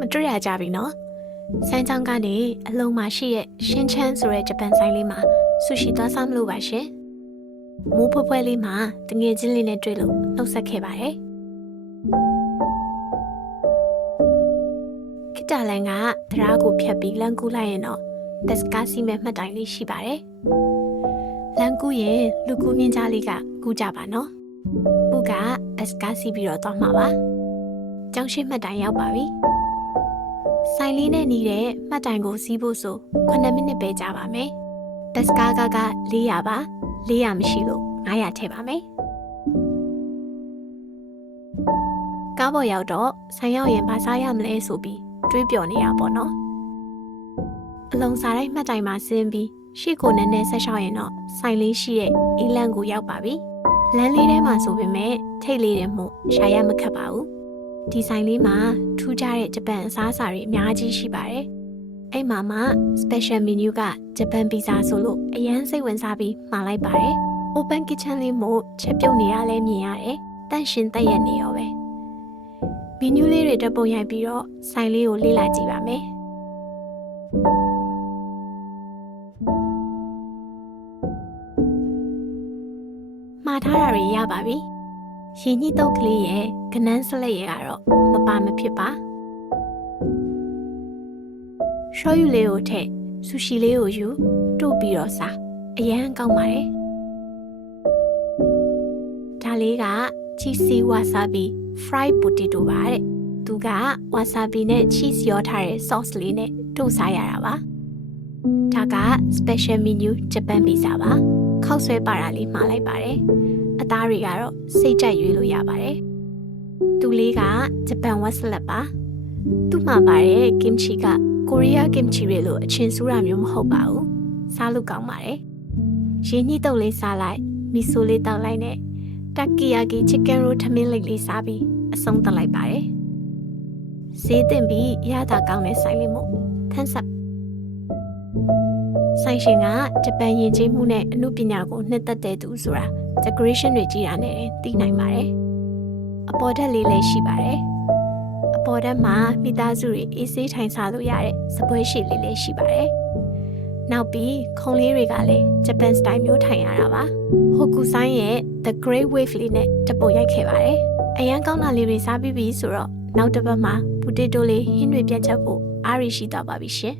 မတွေ့ရကြပြီနော်စမ်းချောင်းကနေအလုံးမရှိရဲ့ရှင်းချမ်းဆိုတဲ့ဂျပန်ဆိုင်လေးမှာဆူရှီသွားစားမလို့ပါရှင်မိုးဖွဲဖွဲလေးမှာတငယ်ချင်းလေးနဲ့တွေ့လို့နှုတ်ဆက်ခဲ့ပါတယ်ခိတလန်ကတရားကိုဖြတ်ပြီးလမ်းကူးလိုက်ရင်တော့တက်စကားစီမဲ့မှတ်တိုင်လေးရှိပါတယ်လမ်းကူးရင်လူကူးမြင့်ကြားလေးကကူးကြပါနော်ဥကတက်စကားစီပြီးတော့သွားမှာပါကျောင်းရှိမှတ်တိုင်ရောက်ပါပြီဆိုင်လေးနဲ့နေတဲ့မှတ်တိုင်ကိုစီးဖို့ဆို9မိနစ်ပဲကြာပါမယ်တက်စကားက400ပါ400မရှိလို့900ထည့်ပါမယ်ကားပေါ်ရောက်တော့ဆိုင်ရောက်ရင်ဘာစားရမလဲဆိုပြီးတွေးပျော်နေတာပေါ့နော်အလုံးစားတိုင်းမှတ်တိုင်မှာဆင်းပြီးရှေ့ကိုနည်းနည်းဆက်လျှောက်ရင်တော့ဆိုင်လေးရှိတဲ့အီလန်ကိုရောက်ပါပြီလမ်းလေးထဲမှာဆိုပေမဲ့ထိတ်လေးတယ်မို့ရှာရမခက်ပါဘူးဒီဆိုင်လေးမှာထူးခြားတဲ့ဂျပန်အစားအစာတွေအများကြီးရှိပါတယ်အဲ့မှာမှ special menu ကဂျပန်ပီဇာဆိုလို့အရန်စိတ်ဝင်စားပြီးမှာလိုက်ပါတယ် open kitchen လေးမို့ချက်ပြုတ်နေရလဲမြင်ရတယ်တန့်ရှင်တက်ရက်နေရောပဲမီနူးလေးတွေတက်ပုံရိုက်ပြီးတော့ဆိုင်လေးကိုလေ့လာကြည့်ပါမယ်မှာထားတာတွေရပါပြီရင်ညှိတုပ်ကလေးရဲ့ကနန်းစလက်ရဲ့ကတော့မပါမဖြစ်ပါရှောယူလေးကိုထည့်ဆူရှီလေးကိုယူတို့ပြီးတော့စားအရန်ကောင်းပါတယ်ဒါလေးကချီစီဝါဆာဘီ fried potato ပါတဲ့သူကဝါဆာဘီနဲ့ cheese ရောထားတဲ့ sauce လေးနဲ့တို့စားရတာပါဒါက special menu ဂျပန်ပီဇာပါခောက်ဆွဲပါတာလေးမှာလိုက်ပါတယ်အသားတွေကတော့စိတ်ကြိုက်ရွေးလို့ရပါတယ်သူလေးကဂျပန်ဝက်စလက်ပါသူ့မှာပါတဲ့ kimchi ကကိုရီးယား kimchi တွေလိုအချင်းစူးတာမျိုးမဟုတ်ပါဘူးစားလို့ကောင်းပါတယ်ရင်းနှီးတုပ်လေးစားလိုက်မီဆိုလေးတောက်လိုက်နဲ့တာကီယာကီ chicken roll ထမင်းလိပ်လေးစားပြီးအဆုံးသတ်လိုက်ပါတယ်ဈေးတင်ပြီးရတာကောင်းတဲ့ဆိုင်လေးမို့ထန်းဆက်ဆိုင်ရှင်ကဂျပန်ယဉ်ကျေးမှုနဲ့အမှုပညာကိုနှစ်သက်တဲ့သူဆိုတာ decoration တွေကြည့်တာနဲ့သိနိုင်ပါတယ်အပေါ်ဓာတ်လေးလည်းရှိပါတယ်အပေါ်ဓာတ်မှာမိသားစုတွေအေးဆေးထိုင်စားလို့ရတဲ့စပွဲရှိလေးလည်းရှိပါတယ်နောက်ပြီးခုံလေးတွေကလည်းဂျပန်စတိုင်မျိုးထိုင်ရတာပါဟိုကူဆိုင်ရဲ့ the great wave လေးနဲ့တပုတ်ရိုက်ခဲ့ပါတယ်အရန်ကောင်းတာလေးတွေစားပြီးပြီဆိုတော့နောက်တစ်ပတ်မှာ potato လေးဟင်းတွေပြန်ချက်ဖို့အားရရှိသွားပါပြီရှင်